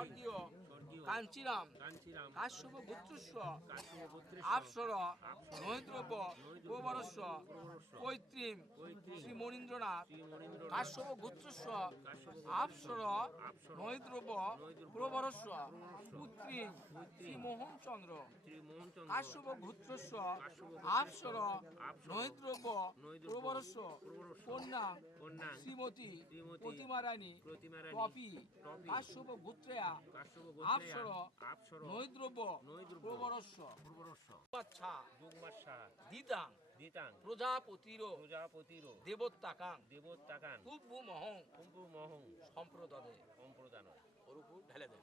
স্বর্গীয় কাঞ্চিরাম কাশ্যপ গোত্রস্য আপসর নৈদ্রব্য প্রবরস্য কৈত্রিম শ্রী মনীন্দ্রনাথ কাশ্যপ গোত্রস্য আপসর নৈদ্রব্য প্রবরস্য পুত্রী শ্রী মোহনচন্দ্র কাশ্যপ গোত্রস্য আপসর নৈদ্রব্য প্রবরস্য কন্যা শ্রীমতী প্রতিমা রানী কপি কাশ্যপ গোত্রেয়া আপসর নৈদ্রব্য প্রবরস্য দিতাং প্রজাপতির দেবত্তাকাং কুম্ভুমহং সম্প্রদানে ওর উপর ঢেলে দেন।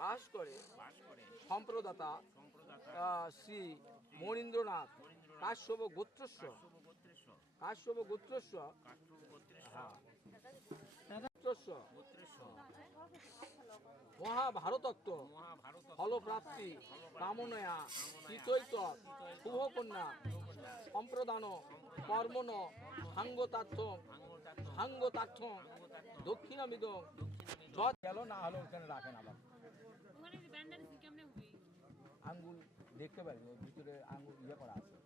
বাস করে সম্প্রদাতা শ্রী মনীন্দ্রনাথ কাশ্যপ গোত্রস্য মহাভারতত্ব ফলপ্রাপ্তি কামনয়া হিতৈত শুভকন্যা সম্প্রদান কর্মণ সাঙ্গতার্থ দক্ষিণামিদং যত গেল না হলো ওখানে রাখেন আবার আঙ্গুল দেখতে পারি ওর ভিতরে আঙ্গুল ইয়ে করা আছে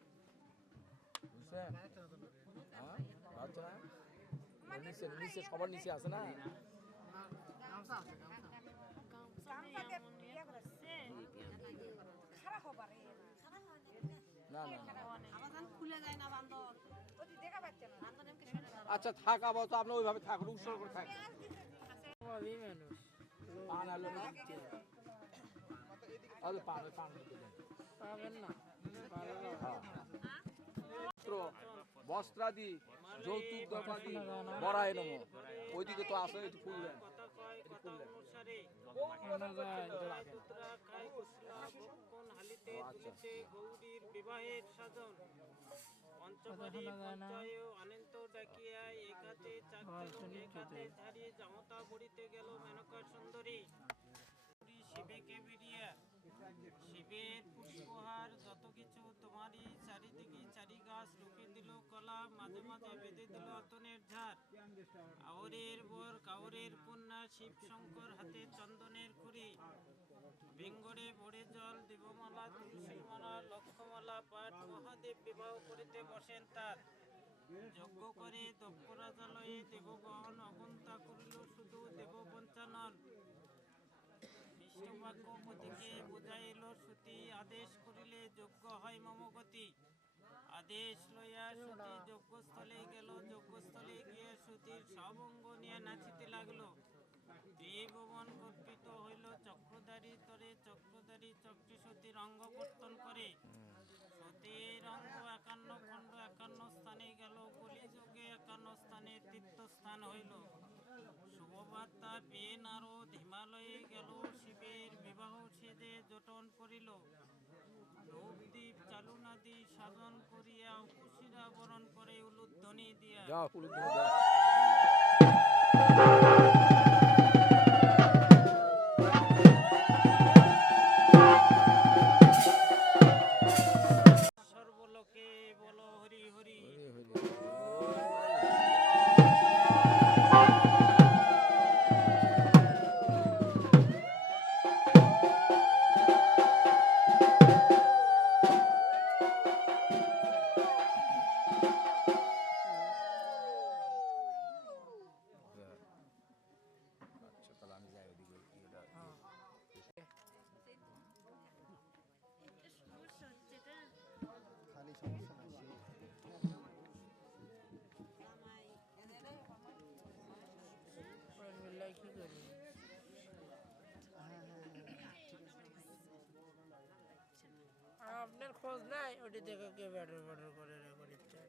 বুঝছেন নিচে সবার নিচে আছে না আচ্ছা থাক আবার তো আপনি ওইভাবে থাকুন উৎসর্গ করে থাকেন বস্ত্রাদি যৌতুক দ্রব্যাদি বড়ায় নম ওইদিকে তো আসলে একটু খুললেন পঞ্চবাড়ি পঞ্চায় অনন্ত ডাকিয়া এক হাতে চাকরি এক হাতে ঝাড়িয়ে জামতা বড়িতে গেল মেনকা সুন্দরী শিবেকে বেরিয়া শিবের পুষ্পহার যত কিছু তোমারই চারিদিকে চারি গাছ রুখে দিল কলা মাঝে মাঝে বেঁধে দিল আতনের ঝাড় আওরের বর কাউরের কন্যা শিব শঙ্কর হাতে চন্দনের খুরি বেঙ্গরে ভরে জল দেবমালা তুলসীমালা লক্ষ্মমালা পাঠ মহাদেব বিবাহ করিতে বসেন তার যজ্ঞ করে দক্ষরাজালয়ে দেবগণ অবন্তা করিল শুধু দেব পঞ্চানন বিষ্ণুবাক্য পতিকে বুঝাইল শ্রুতি আদেশ করিলে যজ্ঞ হয় মমগতি আদেশ লইয়া শ্রুতি যজ্ঞস্থলে গেল যজ্ঞস্থলে গিয়ে শ্রুতির সব অঙ্গ নিয়ে নাচিতে লাগলো ত্রিভুবন কল্পিত হইল চক্রধারী তরে চক্রধারী চক্রী সতীর অঙ্গ কর্তন করে সতীর অঙ্গ 51 খণ্ড 51 স্থানে গেল কলিযুগে 51 স্থানে তীর্থস্থান হইল শুভবার্তা পেয়ে নারদ হিমালয়ে গেল শিবের বিবাহ সেজে জটন করিল ধূপদীপ চালুনাদি সাধন করিয়া কুশিরা বরণ করে উলুধ্বনি দিয়া খোঁজ নাই ওটি থেকে কে ব্যাটার ব্যাটার করে রেখে দিচ্ছেন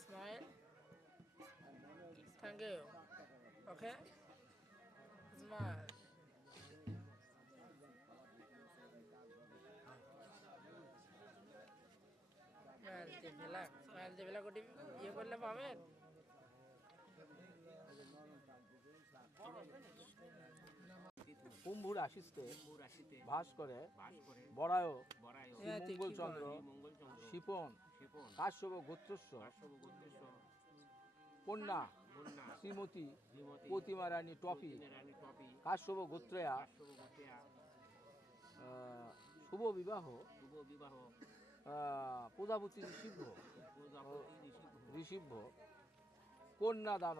smile thank you okay smile মালদ্বীপ ওটি ইয়ে করলে পাবেন কুম্ভুর আশিসকে ভাস করে বরায় শ্রীমঙ্গলচন্দ্র শিপন কাশ্যপ গোত্রস্য কন্যা শ্রীমতী প্রতিমা রানী টপি কাশ্যপ গোত্রয়া শুভ বিবাহ প্রজাপতি ঋষিভ্য কন্যা দান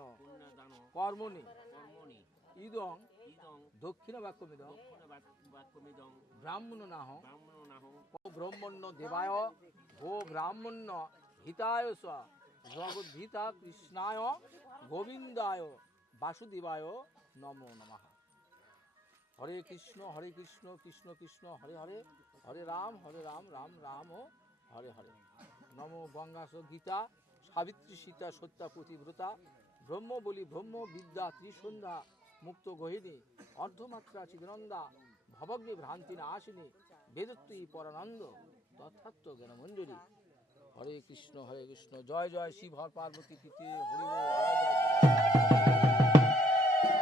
কর্মণি ইদং দক্ষিণ বাক্যমিদং ব্রাহ্মণ নাহ ব্রহ্মণ্য দেবায় গো ব্রাহ্মণ্য হিতায় স জগদ্ধিতা কৃষ্ণায় গোবিন্দায় বাসুদেবায় নমো নমঃ হরে কৃষ্ণ কৃষ্ণ কৃষ্ণ হরে হরে হরে রাম রাম রাম হরে হরে নমো গঙ্গাস গীতা সাবিত্রী সীতা সত্যা প্রতিব্রতা ব্রহ্ম বলি ব্রহ্ম বিদ্যা ত্রিসন্ধ্যা মুক্ত গহিনী অর্ধমাত্রা চিদনন্দা ভবগ্নি ভ্রান্তি নাশিনী বেদত্বী পরানন্দ তথাত্ম জ্ঞানমঞ্জরি হরে কৃষ্ণ জয় জয় শিব হর পার্বতী প্রীতি হরি বল, জয় জয় শিব।